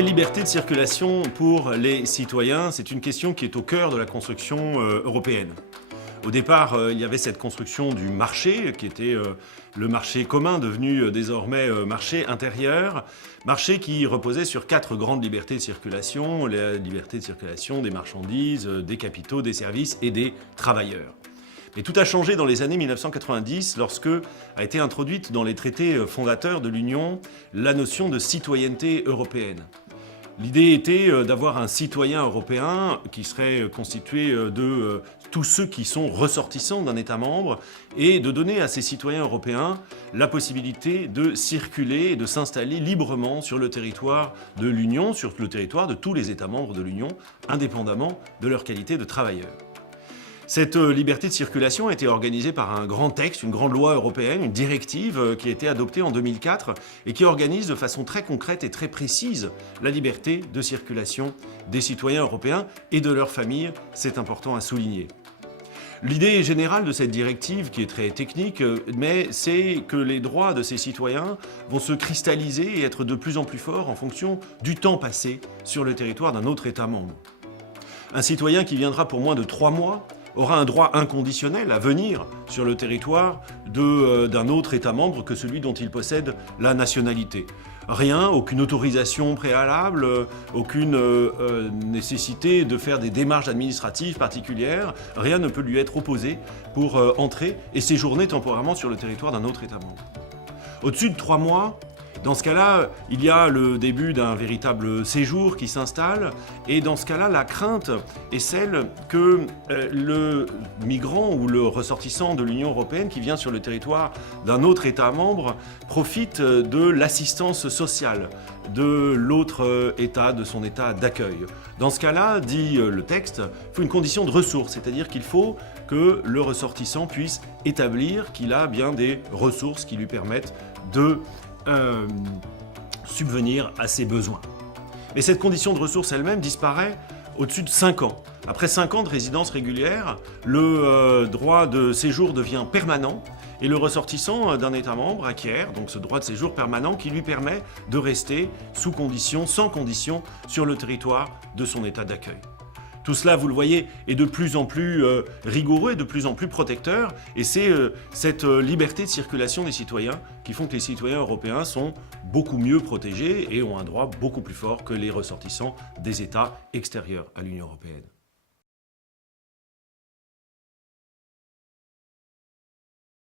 Quelle liberté de circulation pour les citoyens? C'est une question qui est au cœur de la construction européenne. Au départ, il y avait cette construction du marché, qui était le marché commun, devenu désormais marché intérieur, marché qui reposait sur 4 grandes libertés de circulation, la liberté de circulation des marchandises, des capitaux, des services et des travailleurs. Mais tout a changé dans les années 1990 lorsque a été introduite dans les traités fondateurs de l'Union la notion de citoyenneté européenne. L'idée était d'avoir un citoyen européen qui serait constitué de tous ceux qui sont ressortissants d'un État membre et de donner à ces citoyens européens la possibilité de circuler et de s'installer librement sur le territoire de l'Union, sur le territoire de tous les États membres de l'Union, indépendamment de leur qualité de travailleurs. Cette liberté de circulation a été organisée par un grand texte, une grande loi européenne, une directive qui a été adoptée en 2004 et qui organise de façon très concrète et très précise la liberté de circulation des citoyens européens et de leurs familles, c'est important à souligner. L'idée générale de cette directive, qui est très technique, mais c'est que les droits de ces citoyens vont se cristalliser et être de plus en plus forts en fonction du temps passé sur le territoire d'un autre État membre. Un citoyen qui viendra pour moins de 3 mois aura un droit inconditionnel à venir sur le territoire d'un autre État membre que celui dont il possède la nationalité. Rien, aucune autorisation préalable, aucune nécessité de faire des démarches administratives particulières, rien ne peut lui être opposé pour entrer et séjourner temporairement sur le territoire d'un autre État membre. Au-dessus de 3 mois, dans ce cas-là, il y a le début d'un véritable séjour qui s'installe et dans ce cas-là, la crainte est celle que le migrant ou le ressortissant de l'Union européenne qui vient sur le territoire d'un autre État membre profite de l'assistance sociale de l'autre État, de son État d'accueil. Dans ce cas-là, dit le texte, il faut une condition de ressources, c'est-à-dire qu'il faut que le ressortissant puisse établir qu'il a bien des ressources qui lui permettent de subvenir à ses besoins. Mais cette condition de ressources elle-même disparaît au-dessus de 5 ans. Après 5 ans de résidence régulière, le droit de séjour devient permanent et le ressortissant d'un État membre acquiert donc ce droit de séjour permanent qui lui permet de rester sous condition, sans condition, sur le territoire de son État d'accueil. Tout cela, vous le voyez, est de plus en plus rigoureux et de plus en plus protecteur. Et c'est cette liberté de circulation des citoyens qui font que les citoyens européens sont beaucoup mieux protégés et ont un droit beaucoup plus fort que les ressortissants des États extérieurs à l'Union européenne.